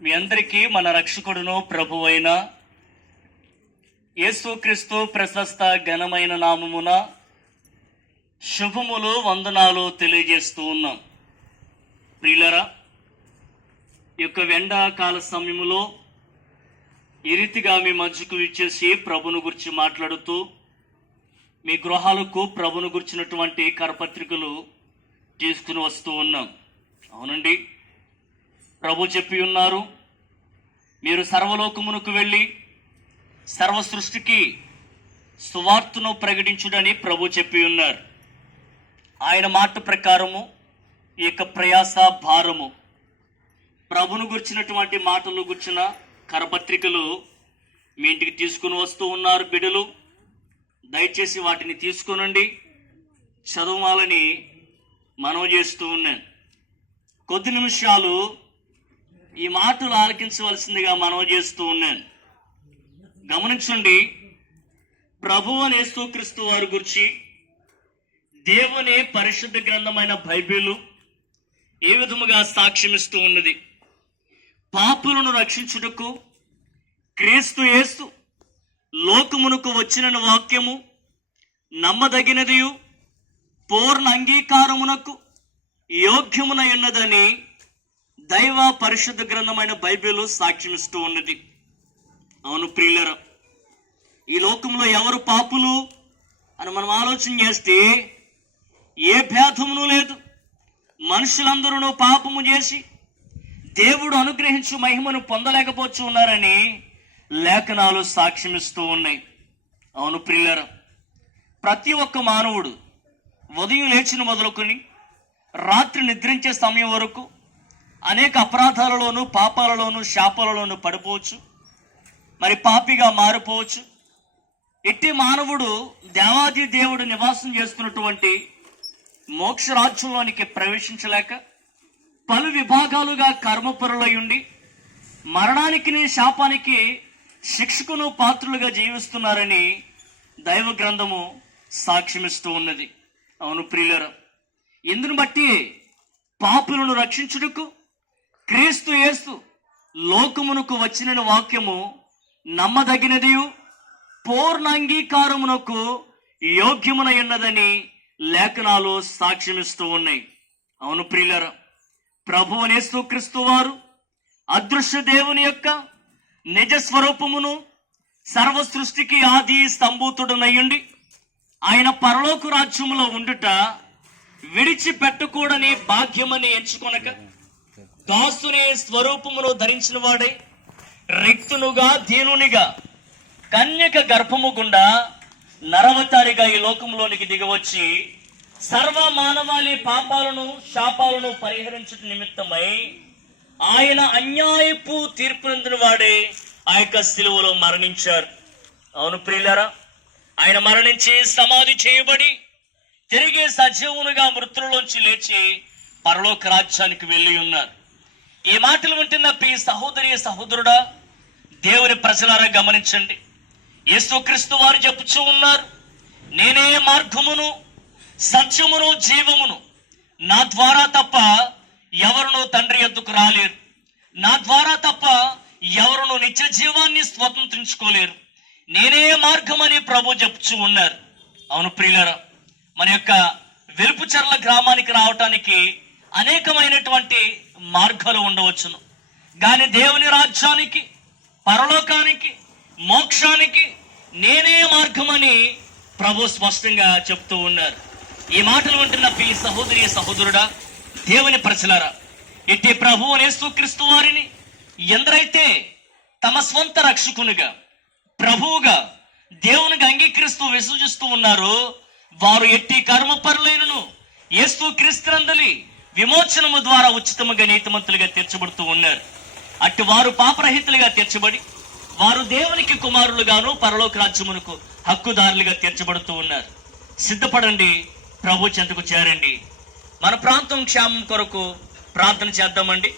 మీ అందరికీ మన రక్షకుడును ప్రభువైన యేసుక్రీస్తు ప్రశస్త ఘనమైన నామమున శుభములు వందనాలు తెలియజేస్తూ ఉన్నాం. ప్రియులరా, ఈ యొక్క ఎండాకాల సమయంలో ఈ రీతిగా మీ మధ్యకు విచ్చేసి ప్రభును గురించి మాట్లాడుతూ మీ గృహాలకు ప్రభును గురించినటువంటి కరపత్రికలు తీసుకుని వస్తూ ఉన్నాం. అవునండి, ప్రభు చెప్పి ఉన్నారు, మీరు సర్వలోకమునకు వెళ్ళి సర్వ సృష్టికి సువార్తను ప్రకటించుడని ప్రభు చెప్పి ఉన్నారు. ఆయన మాట ప్రకారము ఈ యొక్క ప్రయాస భారము ప్రభును గుర్చినటువంటి మాటలు గుర్చిన కరపత్రికలు మీ ఇంటికి తీసుకుని వస్తూ ఉన్నారు. బిడ్డలు దయచేసి వాటిని తీసుకునండి, చదవాలని మనవి చేస్తూ ఉన్నాను. కొద్ది నిమిషాలు ఈ మాటలు ఆలకించవలసిందిగా మనవి చేస్తూ ఉన్నాను. గమనించండి, ప్రభువు అని యేసుక్రీస్తు వారి గురించి దేవుని పరిశుద్ధ గ్రంథమైన బైబిలు ఏ విధముగా సాక్ష్యమిస్తూ ఉన్నది. పాపులను రక్షించుటకు క్రీస్తు యేసు లోకమునకు వచ్చిన వాక్యము నమ్మదగినదియు పూర్ణ అంగీకారమునకు యోగ్యమున ఉన్నదని దైవ పరిశుద్ధ గ్రంథమైన బైబిల్ సాక్ష్యమిస్తూ ఉన్నది. అవును ప్రియులరా, ఈ లోకంలో ఎవరు పాపులు అని మనం ఆలోచన చేస్తే ఏ భేదమును లేదు. మనుషులందరూ పాపము చేసి దేవుడు అనుగ్రహించు మహిమను పొందలేకపోతూ ఉన్నారని లేఖనాలు సాక్ష్యమిస్తూ ఉన్నాయి. అవును ప్రియులరా, ప్రతి ఒక్క మానవుడు ఉదయం లేచిన మొదలుకొని రాత్రి నిద్రించే సమయం వరకు అనేక అపరాధాలలోనూ పాపాలలోనూ శాపాలలోనూ పడిపోవచ్చు, మరి పాపిగా మారిపోవచ్చు. ఎట్టి మానవుడు దేవాది దేవుడు నివాసం చేస్తున్నటువంటి మోక్ష రాజ్యంలోనికి ప్రవేశించలేక పలు విభాగాలుగా కర్మపరులై ఉండి మరణానికి శాపానికి శిక్షకును పాత్రులుగా జీవిస్తున్నారని దైవ గ్రంథము సాక్ష్యమిస్తూ ఉన్నది. అవును ప్రియులరా, ఇందును బట్టి పాపులను రక్షించుటకు క్రీస్తు యేసు లోకమునకు వచ్చిన వాక్యము నమ్మదగినదియు పూర్ణ అంగీకారమునకు యోగ్యమున ఉన్నదని లేఖనాలు సాక్ష్యమిస్తూ ఉన్నాయి. అవును ప్రియులరా, ప్రభువు యేసుక్రీస్తు వారు అదృశ్య దేవుని యొక్క నిజ స్వరూపమును సర్వ సృష్టికి ఆది సంభూతుడనయ్యుండి ఆయన పరలోక రాజ్యములో ఉండుట విడిచిపెట్టకూడని భాగ్యమని ఎంచుకొనక దాసుని స్వరూపమును ధరించిన వాడే రిక్తునుగా దీనునిగా కన్యక గర్భము గుండా నరవతారిగా ఈ లోకంలోనికి దిగవచ్చి సర్వ మానవాళి పాపాలను శాపాలను పరిహరించట నిమిత్తమై ఆయన అన్యాయపు తీర్పునందున వాడే ఆ యొక్క శిలువలో మరణించారు. అవును ప్రియులారా, ఆయన మరణించి సమాధి చేయబడి తిరిగి సజీవునిగా మృతుల్లోంచి లేచి పరలోక రాజ్యానికి వెళ్ళి ఉన్నారు. ఈ మాటలు వింటున్న ప్రియ సహోదరి సహోదరుడా, దేవుని ప్రజలారా గమనించండి. యేసుక్రీస్తు వారు చెప్పుచూ ఉన్నారు, నేనే మార్గమును సత్యమును జీవమును, నా ద్వారా తప్ప ఎవరును తండ్రి యొద్దకు రాలేరు, నా ద్వారా తప్ప ఎవరును నిత్య జీవాన్ని స్వతంత్రించుకోలేరు, నేనే మార్గమని ప్రభు చెప్పుచూ ఉన్నారు. అవును ప్రియులారా, మన యొక్క వెలుపుచర్ల గ్రామానికి రావటానికి అనేకమైనటువంటి మార్గాలు ఉండవచ్చును, కానీ దేవుని రాజ్యానికి పరలోకానికి మోక్షానికి నేనే మార్గమని ప్రభు స్పష్టంగా చెప్తూ ఉన్నారు. ఈ మాటలు వింటున్న ప్రియ సహోదరి సహోదరుడా, దేవుని ప్రజలారా, ఇట్టి ప్రభువు యేసుక్రీస్తు వారిని ఎందరైతే తమ స్వంత రక్షకునిగా ప్రభువుగా దేవునికి అంగీకరిస్తూ విశ్వసిస్తూ ఉన్నారో వారు ఎట్టి కర్మపరులైనను యేసుక్రీస్తునందలి విమోచనము ద్వారా ఉచితముగా నీతిమంతులుగా తీర్చబడుతూ ఉన్నారు. అట్టి వారు పాపరహితులుగా తీర్చబడి వారు దేవునికి కుమారులుగాను పరలోక రాజ్యమునకు హక్కుదారులుగా తీర్చబడుతూ ఉన్నారు. సిద్ధపడండి, ప్రభు చెంతకు చేరండి. మన ప్రాంతం క్షేమం కొరకు ప్రార్థన చేద్దామండి.